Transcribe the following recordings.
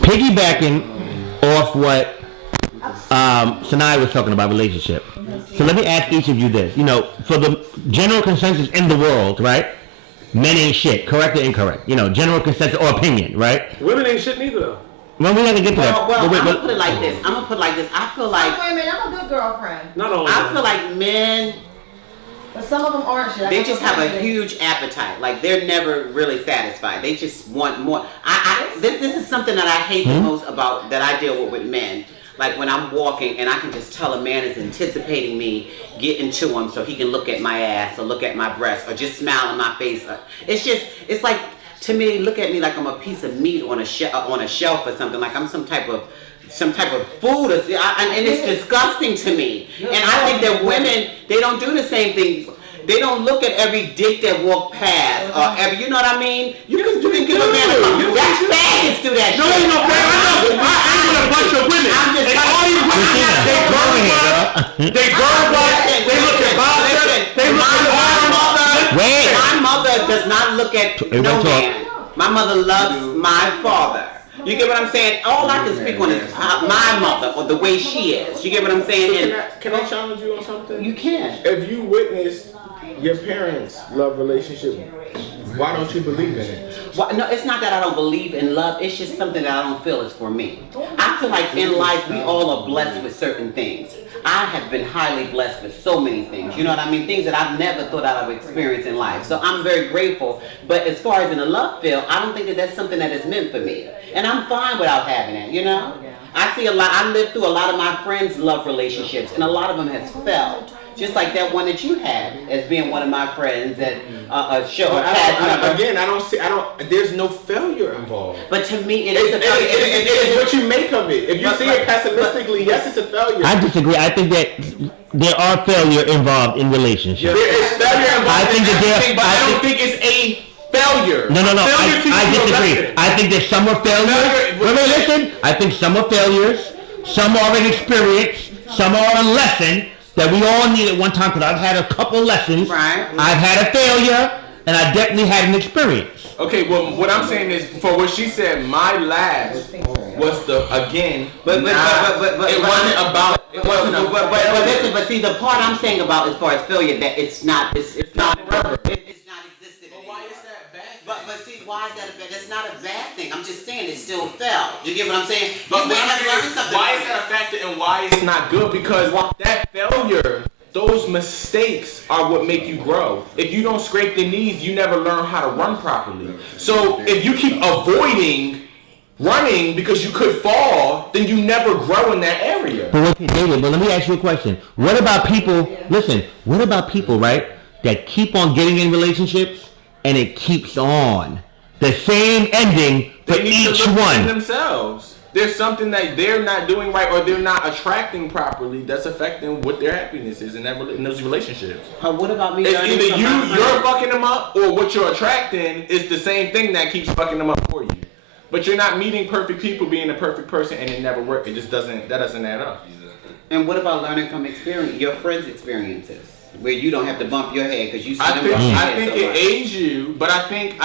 Piggybacking off what Sanai was talking about relationship. So let me ask each of you this. You know, for the general consensus in the world, right? Men ain't shit, correct or incorrect? You know, general consensus or opinion, right? Women ain't shit neither though. Well, we're not gonna get to that. Well, I'm gonna put it like this. I feel like. Wait a minute, I'm a good girlfriend. Not only I feel like men. But some of them aren't shit. They just have a huge appetite. Like they're never really satisfied. They just want more. This is something that I hate the most about that I deal with men. Like when I'm walking and I can just tell a man is anticipating me getting to him so he can look at my ass or look at my breast or just smile in my face. It's like, to me, look at me like I'm a piece of meat on a shelf or something. Like I'm some type of food, and it's disgusting to me. And I think that women, they don't do the same thing. They don't look at every dick that walk past or every, you know what I mean? You can give a man a compliment. That's faggots do that shit. No, ain't no faggots. I ain't with a bunch of women. I'm just and all these women, they burn black, they look at biceps, they look at my mother. Wait. My mother does not look at no man. My mother loves my father. You get what I'm saying? All I can speak on is my mother or the way she is. You get what I'm saying? Can I challenge you on something? You can. If you witnessed your parents' love relationship, why don't you believe in it? Well, no, it's not that I don't believe in love. It's just something that I don't feel is for me. I feel like in life we all are blessed with certain things. I have been highly blessed with so many things. You know what I mean? Things that I've never thought I would experience in life. So I'm very grateful. But as far as in the love field, I don't think that that's something that is meant for me. And I'm fine without having it, you know? I see a lot. I lived through a lot of my friends' love relationships, and a lot of them has failed. Just like that one that you had as being one of my friends that show. Again, I don't. There's no failure involved. But to me, it is a failure. It is what you make of it. If you see it pessimistically, yes, it's a failure. I disagree. I think that there are failure involved in relationships. There is failure involved. I don't think it's a failure. No. I disagree. I think that some are failures. Wait, listen. I think some are failures. Some are an experience. Some are a lesson that we all need at one time, because I've had a couple lessons. Right. I've had a failure, and I definitely had an experience. Okay, well, what I'm saying is, for what she said, my last was it wasn't about. But see, the part I'm saying about as far as failure, that it's not existed. Why is that bad? But see, why is that a bad? That's not a bad thing. I'm just saying it still fell. You get what I'm saying? But why is that a factor and why it's not good? Because that failure, those mistakes are what make you grow. If you don't scrape the knees, you never learn how to run properly. So if you keep avoiding running because you could fall, then you never grow in that area. But David, let me ask you a question. What about people, right, that keep on getting in relationships and it keeps on? The same ending for each one. Themselves. There's something that they're not doing right or they're not attracting properly that's affecting what their happiness is in those relationships. What about me? It's either you're fucking them up or what you're attracting is the same thing that keeps fucking them up for you. But you're not meeting perfect people, being a perfect person, and it never works. It just doesn't add up. And what about learning from your friends' experiences? Where you don't have to bump your head because you see them. I think it aids you, but I think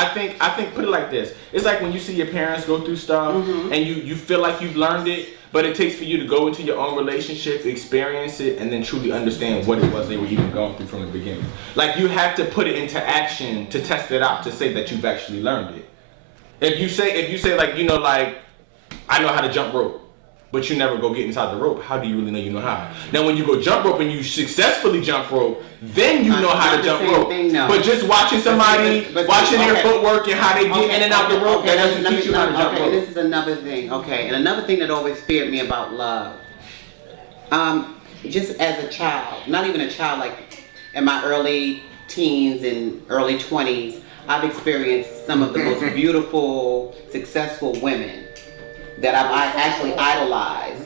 put it like this. It's like when you see your parents go through stuff and you feel like you've learned it, but it takes for you to go into your own relationship, experience it, and then truly understand what it was they were even going through from the beginning. Like you have to put it into action to test it out to say that you've actually learned it. If you say like, you know, like, I know how to jump rope, but you never go get inside the rope, how do you really know you know how? Now when you go jump rope and you successfully jump rope, then you know how to jump rope. But just watching somebody, watching their footwork and how they get in and out the rope, that doesn't teach you how to jump rope. This is another thing, and another thing that always feared me about love. Just as a child, not even a child, like in my early teens and early 20s, I've experienced some of the most beautiful, successful women that I've actually idolized,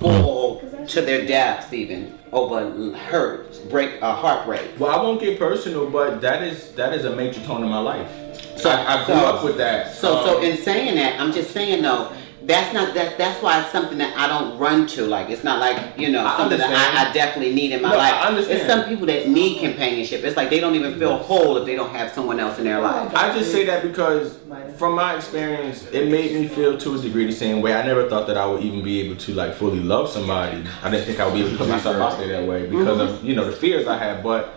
fall to their depths even over heartbreak. Well, I won't get personal, but that is a major tone in my life. So I grew up with that. So in saying that, I'm just saying though, That's why it's something that I don't run to. Like, it's not like, something that I definitely need in my life. I understand. It's some people that need companionship. It's like they don't even feel whole if they don't have someone else in their life. I just say that because from my experience, it made me feel to a degree the same way. I never thought that I would even be able to like fully love somebody. I didn't think I would be able to put myself out there that way because of, the fears I had. But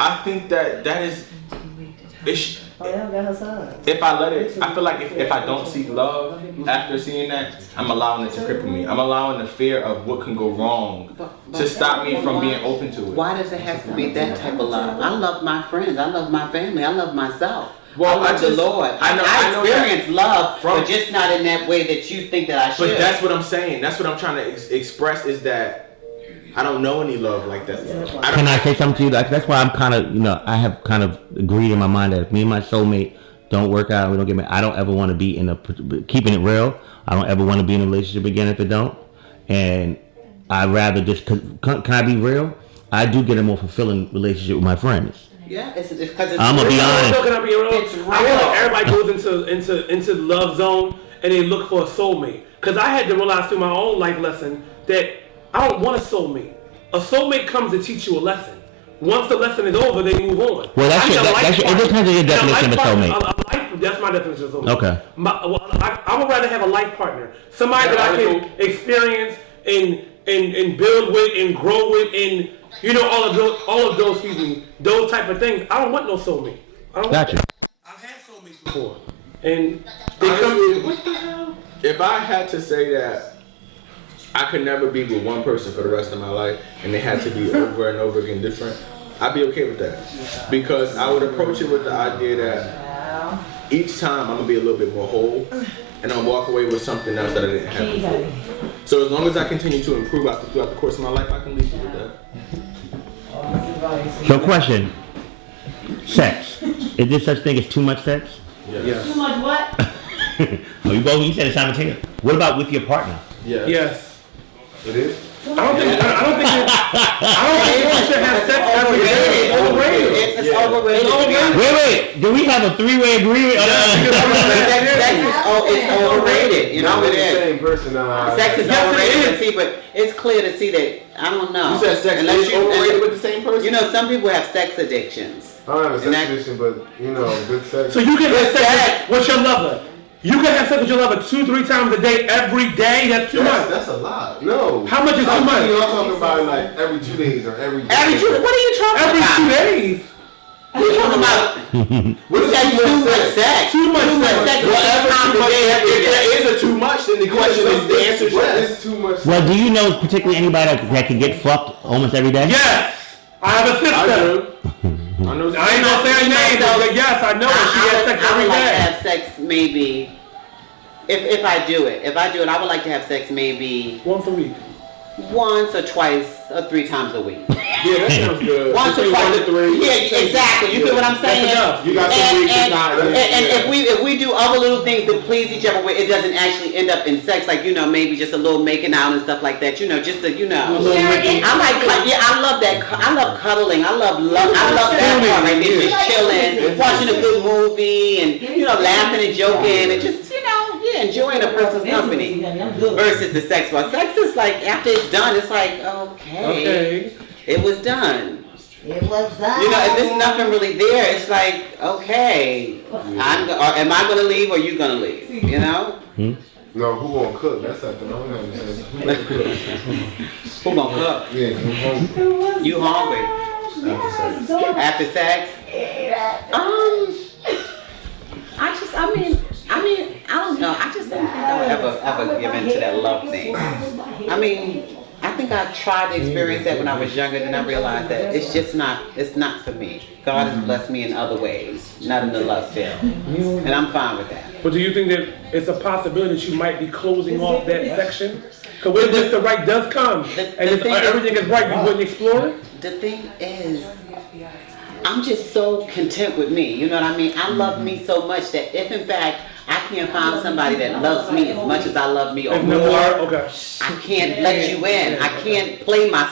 I think that is, if I let it, I feel like if I don't seek love after seeing that, I'm allowing it to cripple me. I'm allowing the fear of what can go wrong to stop me from being open to it. Why does it have to be that type of love? I love my friends. I love my family. I love myself. Well, I love the Lord. I experience love, but just not in that way that you think that I should. But that's what I'm saying. That's what I'm trying to express is that I don't know any love like that. Can I say something to you? That's why I'm kind of, I have kind of agreed in my mind that if me and my soulmate don't work out, we don't get married, I don't ever want to be keeping it real. I don't ever want to be in a relationship again if it don't. And I'd rather just, can I be real? I do get a more fulfilling relationship with my friends. Yeah, it's because it's I'm gonna be honest. Still gonna be real. I feel like everybody goes into love zone and they look for a soulmate. Because I had to realize through my own life lesson that I don't want a soulmate. A soulmate comes to teach you a lesson. Once the lesson is over, they move on. Well, it depends on your definition of soulmate. That's my definition of soulmate. Okay. I would rather have a life partner, somebody that I can experience and build with and grow with and all of those, excuse me, those type of things. I don't want no soulmate. Gotcha. I've had soulmates before, and they come. What the hell? If I had to say that I could never be with one person for the rest of my life, and they had to be over and over again different, I'd be okay with that. Because I would approach it with the idea that each time I'm gonna be a little bit more whole, and I'll walk away with something else that I didn't have before. So as long as I continue to improve throughout the course of my life, I can leave you with that. So question, sex. Is there such thing as too much sex? Yes. Too much what? You said it simultaneously. What about with your partner? Yes. It is? I don't think you should have sex every day. It's overrated. It's overrated. Wait. Do we have a three-way agreement? Sex is overrated. You know it is. Same person. Sex is overrated. See, but it's clear to see that I don't know. You said sex is overrated with the same person? Some people have sex addictions. I don't have a sex addiction, but good sex. So you can have sex with your lover. You can have sex with your lover 2-3 times a day, every day. That's too much. That's a lot. No. How much is too much? I'm talking about like every 2 days or every day. What are you talking about? Every 2 days. What are you talking about? What is that? Too much sex. Too much sex. Whatever too much. If there is a too much, then the question is the answer is What yes. is too much? Well, do you know particularly anybody that can get fucked almost every day? Yes. I have a sister. I do. I ain't gonna say her name, but yes, I know her. She has sex I every would like to day. have sex maybe. If I do it, I would like to have sex maybe Once a week. once or twice or 3 times a week. Yeah, that sounds good. Once or Between twice. 1 to 3. Yeah, exactly. You get what I'm saying? That's enough. You got some weeks and, it's not. and if we do other little things to please each other where it doesn't actually end up in sex, like maybe just a little making out and stuff like that, just to I love that. I love cuddling. I love that part right there, just chilling, watching a good movie, and laughing and joking, and just enjoying a person's company versus the sex part. Sex is like after it's done, it's like okay. It was done. It was done. If there's nothing really there, it's like, okay, am I going to leave or you going to leave? No, who gonna cook? That's something I don't understand. Who gonna cook? Who going to cook? Yeah, who hungry? You hungry? After sex? I don't know. I just don't think I'll ever give into that love thing. I think I tried to experience that when I was younger, then I realized that it's not for me. God has blessed me in other ways, not in the love field. And I'm fine with that. But do you think that it's a possibility that you might be closing off that section? Because if the right does come, and if everything is right, you wouldn't explore it? The thing is, I'm just so content with me. You know what I mean? I love me so much that if in fact I can't find somebody that loves me as much as I love me or more, I can't let you in. I can't play myself.